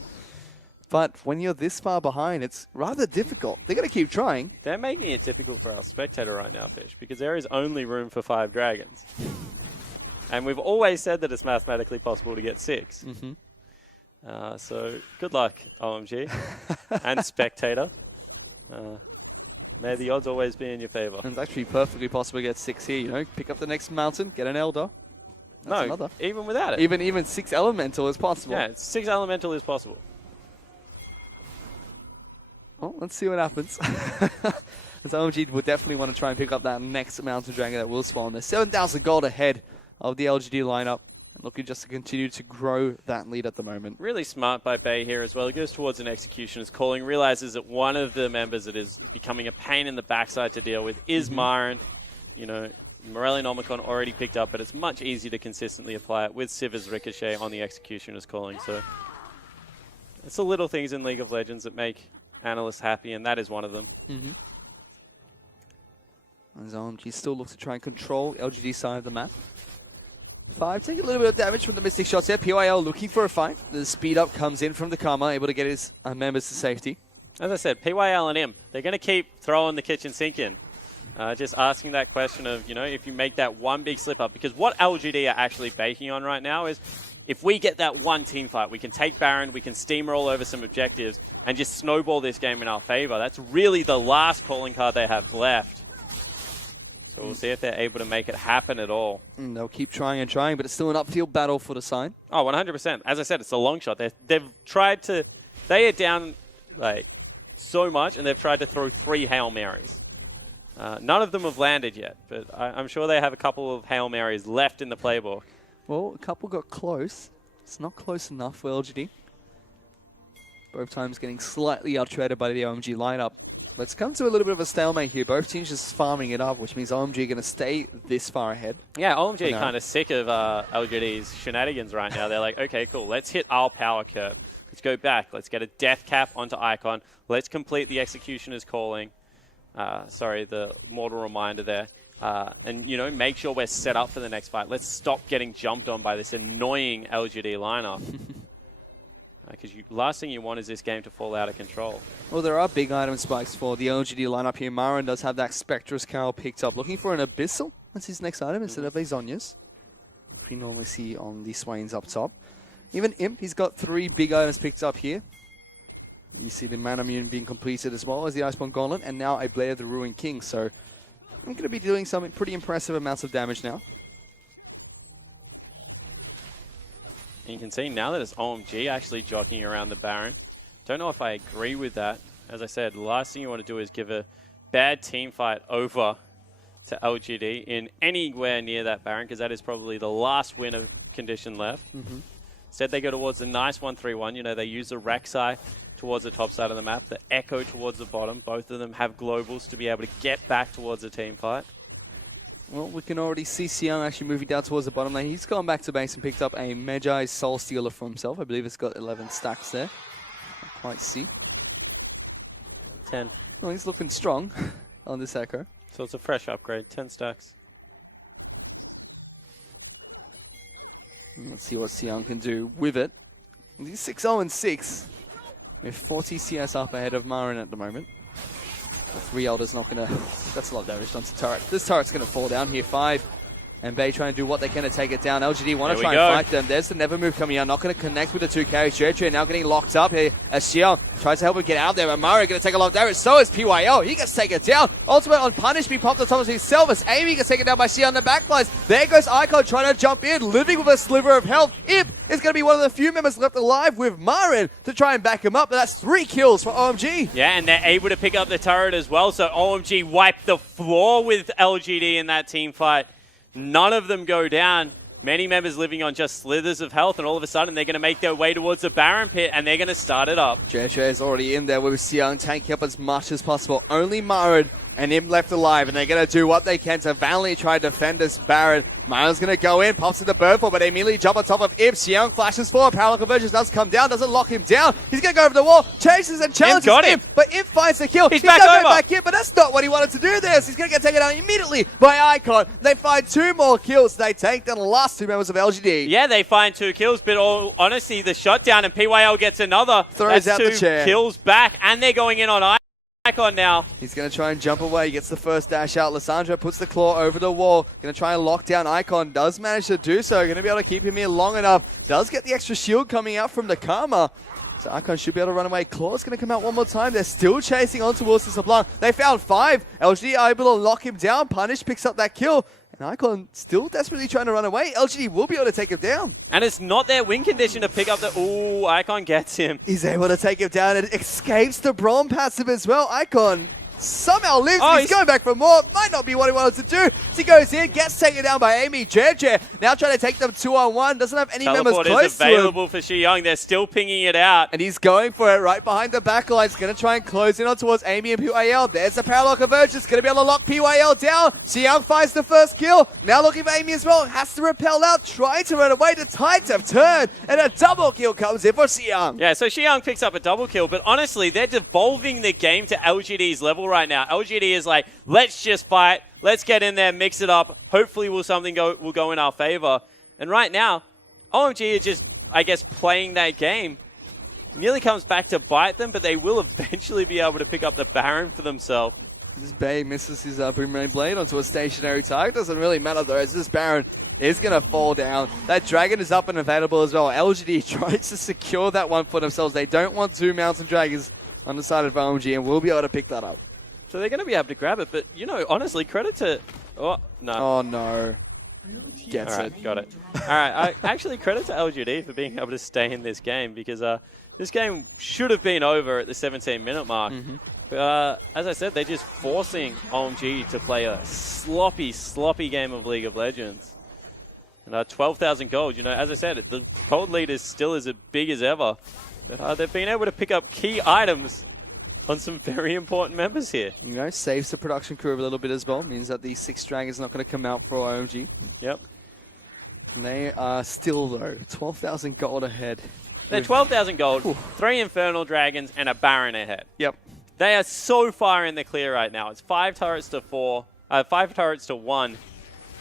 But when you're this far behind, it's rather difficult. They're going to keep trying. They're making it difficult for our spectator right now, Fish, because there is only room for 5 dragons. And we've always said that it's mathematically possible to get 6. So good luck, OMG. And spectator. May the odds always be in your favor. And it's actually perfectly possible to get 6 here, you know. Pick up the next mountain, get an Elder. That's another. Even without it. Even 6 Elemental is possible. Yeah, 6 Elemental is possible. Well, let's see what happens. As OMG will definitely want to try and pick up that next Mountain Dragon that will spawn. They're 7,000 gold ahead of the LGD lineup. Looking just to continue to grow that lead at the moment. Really smart by Bay here as well. He goes towards an Executioner's Calling, realizes that one of the members that is becoming a pain in the backside to deal with is Myron. You know, Morellian Omicron already picked up, but it's much easier to consistently apply it with Siva's Ricochet on the Executioner's Calling. So it's the little things in League of Legends that make analysts happy, and that is one of them. As OMG still looks to try and control LGD side of the map. 5 taking a little bit of damage from the Mystic Shots there. PYL looking for a fight. The speed up comes in from the Karma, able to get his members to safety. As I said, PYL and him, they're going to keep throwing the kitchen sink in. Just asking that question of, you know, if you make that one big slip up. Because what LGD are actually baking on right now is if we get that one team fight, we can take Baron, we can steamroll over some objectives, and just snowball this game in our favor. That's really the last calling card they have left. So we'll see if they're able to make it happen at all. And they'll keep trying and trying, but it's still an upfield battle for the side. Oh, 100%. As I said, it's a long shot. They've tried to... They are down, like, so much, and they've tried to throw 3 Hail Marys. None of them have landed yet, but I'm sure they have a couple of Hail Marys left in the playbook. Well, a couple got close. It's not close enough for LGD. Both times getting slightly outtraded by the OMG lineup. Let's come to a little bit of a stalemate here. Both teams just farming it up, which means OMG are going to stay this far ahead. Yeah, OMG are kind of sick of LGD's shenanigans right now. They're like, okay, cool, let's hit our power curve. Let's go back. Let's get a death cap onto Icon. Let's complete the Executioner's Calling. Sorry, the mortal reminder there. And, you know, make sure we're set up for the next fight. Let's stop getting jumped on by this annoying LGD lineup. Because last thing you want is this game to fall out of control. Well, there are big item spikes for the LGD lineup here. Myron does have that Spectrus Carol picked up. Looking for an Abyssal. That's his next item instead of a Zhonya's. We normally see on the Swains up top. Even Imp, he's got 3 big items picked up here. You see the Manamune being completed as well as the Iceborne Gauntlet, and now a Blade of the Ruined King. So I'm going to be doing some pretty impressive amounts of damage now. And you can see now that it's OMG actually jockeying around the Baron. Don't know if I agree with that. As I said, the last thing you want to do is give a bad team fight over to LGD in anywhere near that Baron, because that is probably the last winner condition left. Instead, they go towards the nice 1-3-1. You know, they use the Rek'Sai towards the top side of the map, the Echo towards the bottom. Both of them have globals to be able to get back towards the team fight. Well, we can already see Xiang actually moving down towards the bottom lane. He's gone back to base and picked up a Magi Soul Stealer for himself. I believe it's got 11 stacks there. Can't quite see. 10. Well, he's looking strong on this Echo. So it's a fresh upgrade, 10 stacks. Let's see what Xiang can do with it. He's 6-0-6 with 40 CS up ahead of Myron at the moment. 3 Elders not going to... That's a lot of damage done to turret. This turret's going to fall down here. 5 And Bay trying to do what they can to take it down. LGD want to There we try and go. fight them. There's the Never move coming out. Not going to connect with the two carries. Dredge now getting locked up here as Xiang tries to help him get out there. But Mario going to take a lot of damage. So is PYL. He gets taken down. Ultimate on Punish being popped on top of himself as Amy gets taken down by Xiang on the backlines. There goes Icon trying to jump in, living with a sliver of health. Imp is going to be one of the few members left alive with Marin to try and back him up. But that's 3 kills for OMG. Yeah, and they're able to pick up the turret as well. So OMG wiped the floor with LGD in that team fight. None of them go down. Many members living on just slithers of health, and all of a sudden they're going to make their way towards the Baron pit, and they're going to start it up. JJ is already in there with Xiang tanking up as much as possible. Only Marin and him left alive, and they're going to do what they can to valiantly try to defend this Baron. Marin's going to go in, pops in the bird for, but they immediately jump on top of Imp. Xiang flashes forward, Power Convergence does come down, doesn't lock him down. He's going to go over the wall, chases and challenges got him. but Imp finds the kill. He's back over. Back in, but that's not what he wanted to do there. So he's going to get taken out immediately by Icon. They find 2 more kills. They take down the last 2 members of LGD. Yeah, they find 2 kills, but honestly, the shutdown and PYL gets another. Throws That's out the 2 chair. kills back, and they're going in on Icon now. He's going to try and jump away. Gets the first dash out. Lissandra puts the claw over the wall. Going to try and lock down Icon. Does manage to do so. Going to be able to keep him here long enough. Does get the extra shield coming out from the Karma. So Icon should be able to run away. Claw's going to come out one more time. They're still chasing on towards the LeBlanc. They found 5. LGD are able to lock him down. Punish picks up that kill. And Icon still desperately trying to run away. LGD will be able to take him down. And it's not their win condition to pick up the... Ooh, Icon gets him. He's able to take him down and escapes the Braum passive as well. Icon somehow lives. Oh, he's going back for more. Might not be what he wanted to do. So he goes in, gets taken down by Amy. Jeje now trying to take them 2-on-1. Doesn't have any members Teleport close is to him. available for Shi Young. They're still pinging it out. And he's going for it right behind the backline. He's going to try and close in on towards Amy and PYL. There's the parallel convergence. Going to be able to lock PYL down. Xiang finds the first kill. Now looking for Amy as well. Has to repel out. Trying to run away. The tides have turned. And a double kill comes in for Xiang. Yeah, so Shi Young picks up a double kill. But honestly, they're devolving the game to LGD's level right now. LGD is like, let's just fight. Let's get in there, mix it up. Hopefully will go in our favor. And right now, OMG is just, I guess, playing that game. Nearly comes back to bite them, but they will eventually be able to pick up the Baron for themselves. This Bay misses his Boomerang Blade onto a stationary target. Doesn't really matter though, as this Baron is going to fall down. That Dragon is up and available as well. LGD tries to secure that one for themselves. They don't want 2 Mountain Dragons on the side of OMG, and we'll be able to pick that up. So they're going to be able to grab it, but, you know, honestly, credit to... Oh, no. Oh, no. Gets All right, got it. All right, actually, credit to LGD for being able to stay in this game, because this game should have been over at the 17-minute mark. But as I said, they're just forcing OMG to play a sloppy, sloppy game of League of Legends. And 12,000 gold, you know, as I said, the gold lead is still as big as ever. But they've been able to pick up key items on some very important members here. You know, saves the production crew a little bit as well. Means that the 6 Dragons not going to come out for OMG. Yep. And they are still, though, 12,000 gold ahead. They're 12,000 gold, 3 Infernal Dragons, and a Baron ahead. Yep. They are so far in the clear right now. It's 5 turrets to 4, 5 turrets to 1.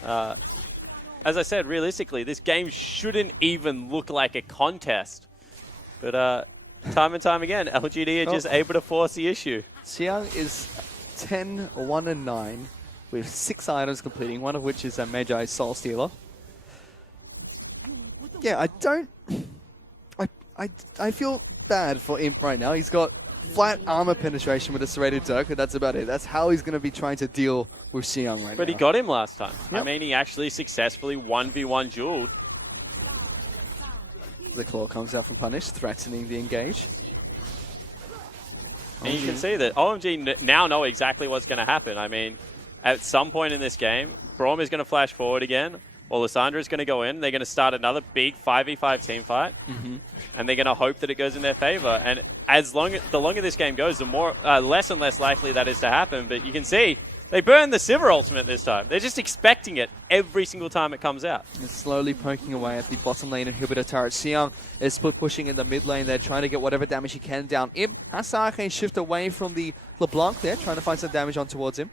As I said, realistically, this game shouldn't even look like a contest. But time and time again, LGD are just able to force the issue. Xiang is 10, 1, and 9 with 6 items completing, one of which is a Magi Soul Stealer. Yeah, I feel bad for Imp right now. He's got flat armor penetration with a Serrated Dirk, and that's about it. That's how he's going to be trying to deal with Xiang right now. But he got him last time. Yep. I mean, he actually successfully 1v1 dueled. The claw comes out from Punish, threatening the engage. And you can see that OMG now know exactly what's going to happen. I mean, at some point in this game, Braum is going to flash forward again, or Lissandra is going to go in. They're going to start another big 5v5 team fight, and they're going to hope that it goes in their favor. And the longer this game goes, the more less and less likely that is to happen. But you can see they burned the Sivir ultimate this time. They're just expecting it every single time it comes out. They're slowly poking away at the bottom lane inhibitor turret. Xiang is split pushing in the mid lane. They're trying to get whatever damage he can down. Imp has to arcane shift away from the LeBlanc there, trying to find some damage on towards him.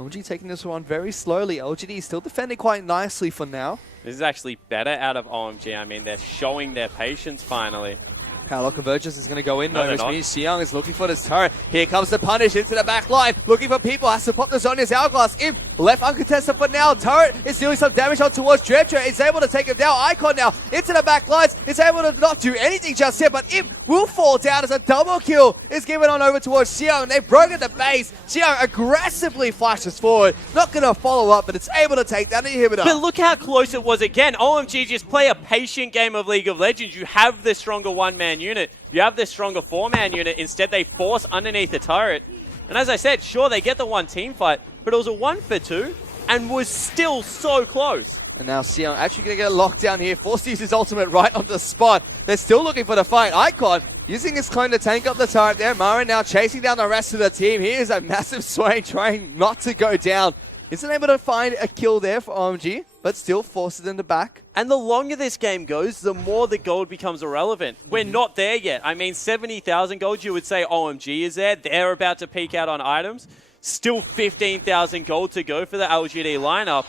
OMG taking this one very slowly. LGD still defending quite nicely for now. This is actually better out of OMG. I mean, they're showing their patience finally. Power Convergence is going to go in, No, though, they're which not. means Xiang is looking for this turret. Here comes the punish into the back line, looking for people, has to pop the Zhonya's Hourglass. Imp left uncontested for now. Turret is doing some damage on towards Dredger. Is able to take him down. Icon now into the back lines. Is able to not do anything just yet, but Imp will fall down as a double kill is given on over towards Xiang. They've broken the base. Xiang aggressively flashes forward. Not going to follow up, but it's able to take that inhibitor. But look how close it was again. OMG just play a patient game of League of Legends. You have the stronger one-man unit. You have the stronger four-man unit. Instead, they force underneath the turret. And as I said, sure, they get the one team fight, but it was a 1-for-2 and was still so close. And now Xiang actually going to get a lockdown here. Forced to use his ultimate right on the spot. They're still looking for the fight. Icon using his clone to tank up the turret there. Marin now chasing down the rest of the team. Here's a massive swing trying not to go down. Isn't able to find a kill there for OMG, but still forces them to back. And the longer this game goes, the more the gold becomes irrelevant. We're not there yet. I mean, 70,000 gold, you would say OMG is there. They're about to peak out on items. Still 15,000 gold to go for the LGD lineup.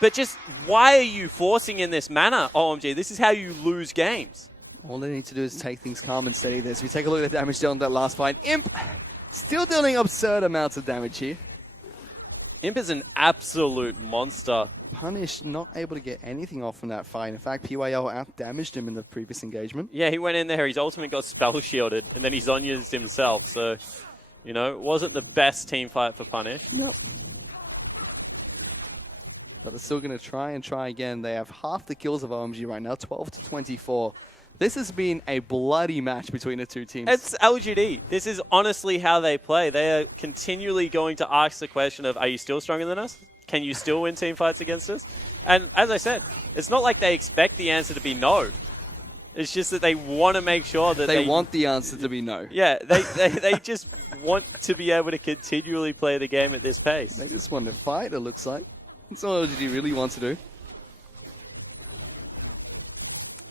But just why are you forcing in this manner, OMG? This is how you lose games. All they need to do is take things calm and steady there. So we take a look at the damage dealt in that last fight. Imp still dealing absurd amounts of damage here. Imp is an absolute monster. Punish not able to get anything off from that fight. In fact, PYL out-damaged him in the previous engagement. Yeah, he went in there, his ultimate got spell shielded, and then he Zhonya's himself. So, you know, it wasn't the best team fight for Punish. Nope. But they're still going to try again. They have half the kills of OMG right now, 12 to 24. This has been a bloody match between the two teams. It's LGD. This is honestly how they play. They are continually going to ask the question of, are you still stronger than us? Can you still win team fights against us? And as I said, it's not like they expect the answer to be no. It's just that they want to make sure that they want the answer to be no. Yeah, they just want to be able to continually play the game at this pace. They just want to fight, it looks like. That's all LGD really wants to do.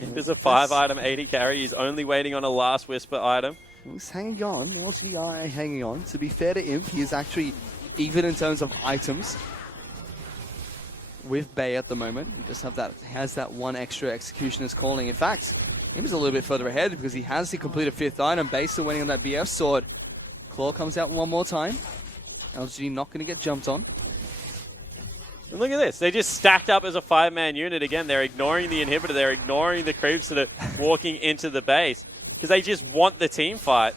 If there's a 5-item 80 carry, he's only waiting on a last Whisper item. He's hanging on. LGD are hanging on. To be fair to Imp, he is actually even in terms of items with Bay at the moment. He just has that one extra Executioner's Calling. In fact, Imp is a little bit further ahead because he has the completed 5th item. Bay still waiting on that BF sword. Claw comes out one more time. LGD not going to get jumped on. And look at this. They just stacked up as a 5-man unit again. They're ignoring the inhibitor. They're ignoring the creeps that are walking into the base because they just want the team fight.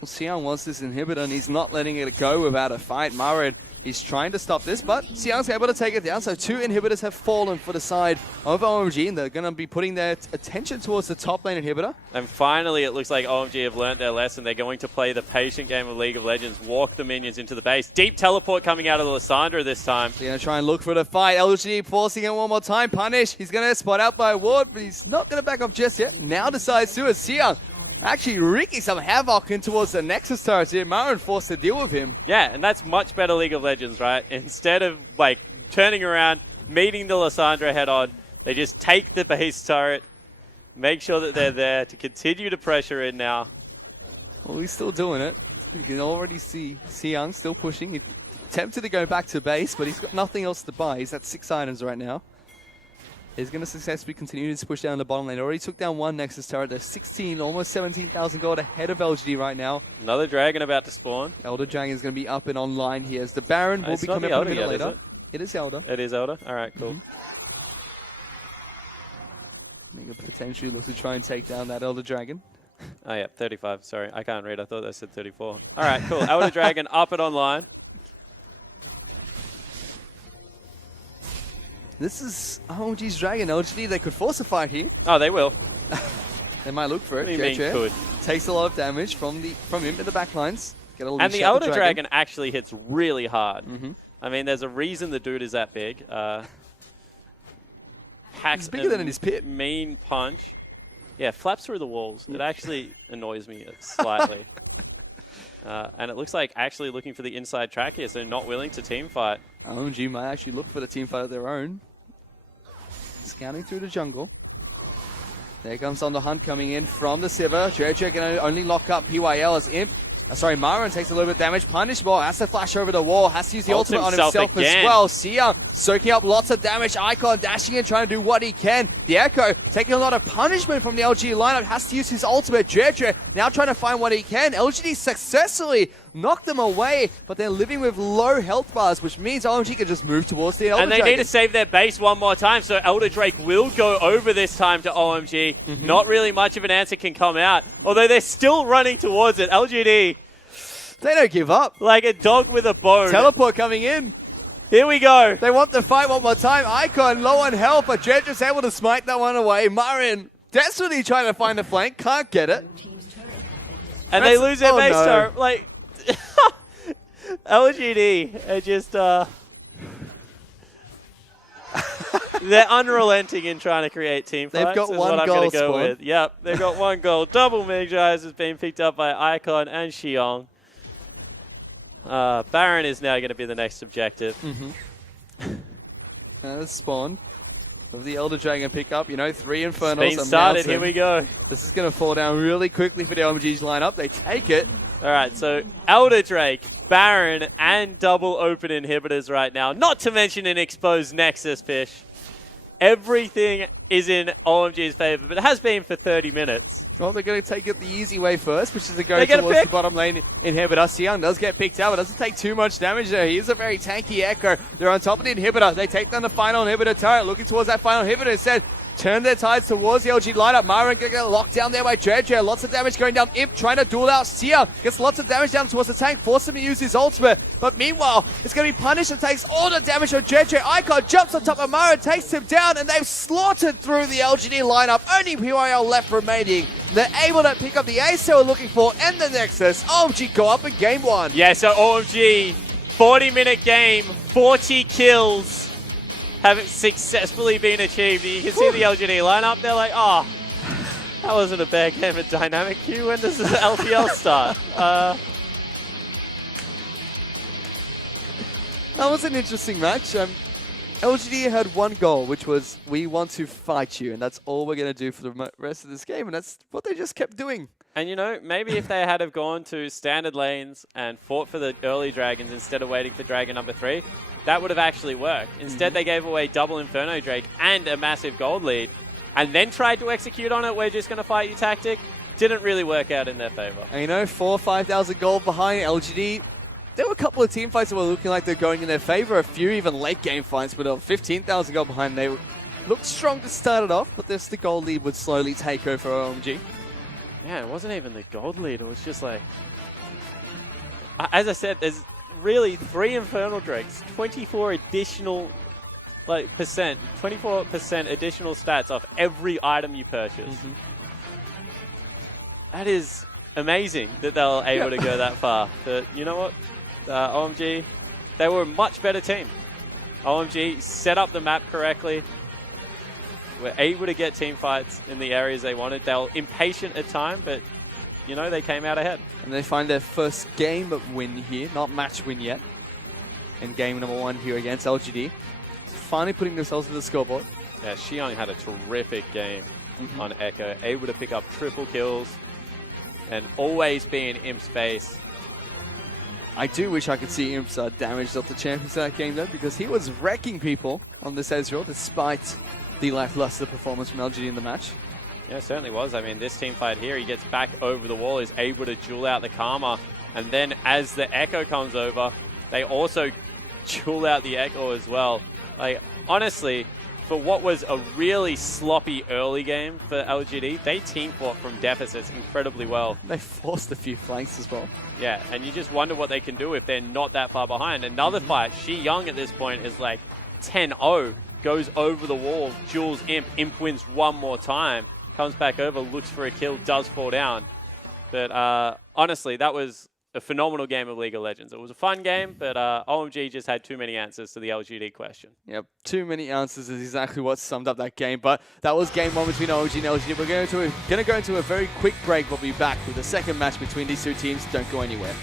Well, Xiang wants this inhibitor and he's not letting it go without a fight. Marin, he's trying to stop this, but Xiang's able to take it down. So 2 inhibitors have fallen for the side of OMG, and they're going to be putting their attention towards the top lane inhibitor. And finally, it looks like OMG have learned their lesson. They're going to play the patient game of League of Legends, walk the minions into the base. Deep teleport coming out of the Lissandra this time. They're going to try and look for the fight. LGD forcing it one more time. Punish. He's going to get spot out by a ward, but he's not going to back off just yet. Now decides to as Xiang actually wreaking some havoc in towards the Nexus turret here. Marin forced to deal with him. Yeah, and that's much better League of Legends, right? Instead of, like, turning around, meeting the Lissandra head-on, they just take the base turret, make sure that they're there to continue to pressure in now. Well, he's still doing it. You can already see Xiang still pushing. He's tempted to go back to base, but he's got nothing else to buy. He's at 6 items right now. He's going to successfully continue his push down the bottom lane. Already took down one Nexus turret. They're 16, almost 17,000 gold ahead of LGD right now. Another dragon about to spawn. Elder Dragon is going to be up and online here. As the Baron will be coming up a minute later. It is Elder. It is Elder? Alright, cool. They could potentially look to try and take down that Elder Dragon. Oh yeah, 35. Sorry, I can't read. I thought that said 34. Alright, cool. Elder Dragon up and online. This is OMG's Dragon. LGD, they could force a fight here. Oh, they will. They might look for it. What do you mean could? Takes a lot of damage from him in the back lines. And the Elder Dragon actually hits really hard. I mean, there's a reason the dude is that big. He's bigger than in his pit. Mean punch. Yeah, flaps through the walls. It actually annoys me slightly. And it looks like actually looking for the inside track here, so not willing to team fight. OMG might actually look for the team fight of their own. Scouting through the jungle. There comes On the Hunt coming in from the Sivir. JJ can only lock up PYL as Imp Sorry, Marin takes a little bit of damage. Punishable, has to flash over the wall, has to use the Ults ultimate on himself himself again. as well. Sia soaking up lots of damage. Icon dashing in, trying to do what he can. The Echo taking a lot of punishment from the LGD lineup, has to use his ultimate. Jedre now trying to find what he can. LGD successfully knocked them away, but they're living with low health bars, which means OMG can just move towards the Elder And they Dragon. need to save their base one more time, so Elder Drake will go over this time to OMG. Not really much of an answer can come out, although they're still running towards it. LGD, They don't give up. like a dog with a bone. Teleport coming in. Here we go. They want the fight one more time. Icon low on health, but Jedre's able to smite that one away. Marin desperately trying to find the flank, can't get it. And they lose their oh base no. turret. Like, LGD are just, they're unrelenting in trying to create team fights. They've got is one what I'm goal, gonna go Spawn. with. Yep, they've got one goal. Double Magi has been picked up by Icon and Xiong. Baron is now going to be the next objective. That's Spawn. Of the Elder Dragon pickup, you know, 3 Infernals. Being a started, mountain. here we go. This is going to fall down really quickly for the OMG's lineup. They take it. All right, so Elder Drake, Baron, and double open inhibitors right now. Not to mention an exposed Nexus fish. Everything is in OMG's favor, but it has been for 30 minutes. Well, they're going to take it the easy way first, which is to go They get a towards pick. the bottom lane inhibitor. Xiang does get picked out, but doesn't take too much damage there. He is a very tanky Echo. They're on top of the inhibitor. They take down the final inhibitor turret, looking towards that final inhibitor instead. Turn their tides towards the LG lineup. Marin gonna get locked down there by Jedre. Lots of damage going down. Imp trying to duel out Sia. Gets lots of damage down towards the tank. Force him to use his ultimate. But meanwhile, it's going to be punished and takes all the damage from Jedre. Icon jumps on top of Marin, takes him down, and they've slaughtered through the LGD lineup. Only PYL left remaining. They're able to pick up the ace they were looking for and the Nexus. OMG go up in game 1. Yeah, so OMG, 40-minute game, 40 kills have successfully been achieved. You can see the LGD lineup. They're like, oh, that wasn't a bad game of Dynamic Q. When does the LPL start? That was an interesting match. LGD had one goal, which was, we want to fight you, and that's all we're going to do for the rest of this game, and that's what they just kept doing. And you know, maybe if they had have gone to standard lanes and fought for the early dragons instead of waiting for dragon number 3, that would have actually worked. Instead, they gave away double Inferno Drake and a massive gold lead, and then tried to execute on it, we're just going to fight you tactic. Didn't really work out in their favor. And you know, 4,000 or 5,000 gold behind LGD. There were a couple of team fights that were looking like they're going in their favor. A few even late game fights, but 15,000 gold behind. They looked strong to start it off, but the gold lead would slowly take over OMG. Yeah, it wasn't even the gold lead. It was just like, as I said, there's really 3 Infernal Drakes, 24 additional 24% additional stats off every item you purchase. That is amazing that they were able to go that far. But you know what? OMG, they were a much better team. OMG set up the map correctly. Were able to get team fights in the areas they wanted. They were impatient at time, but you know, they came out ahead. And they find their first game win here, not match win yet. In game number 1 here against LGD. Finally putting themselves in the scoreboard. Yeah, Xiong had a terrific game on Echo. Able to pick up triple kills and always be in Imp's face. I do wish I could see Imp's damaged off the champions of that game though, because he was wrecking people on this Ezreal despite the lackluster performance from LGD in the match. Yeah, it certainly was. I mean, this team fight here, he gets back over the wall, is able to duel out the Karma, and then as the Echo comes over, they also duel out the Echo as well. Like, honestly, for what was a really sloppy early game for LGD, they team fought from deficits incredibly well. They forced a few flanks as well. Yeah, and you just wonder what they can do if they're not that far behind. Another fight, Xiong at this point is like 10-0, goes over the wall, duels Imp. Imp wins one more time, comes back over, looks for a kill, does fall down. But honestly, that was a phenomenal game of League of Legends. It was a fun game, but OMG just had too many answers to the LGD question. Yep, too many answers is exactly what summed up that game. But that was game 1 between OMG and LGD. We're going to go into a very quick break. We'll be back with the second match between these two teams. Don't go anywhere.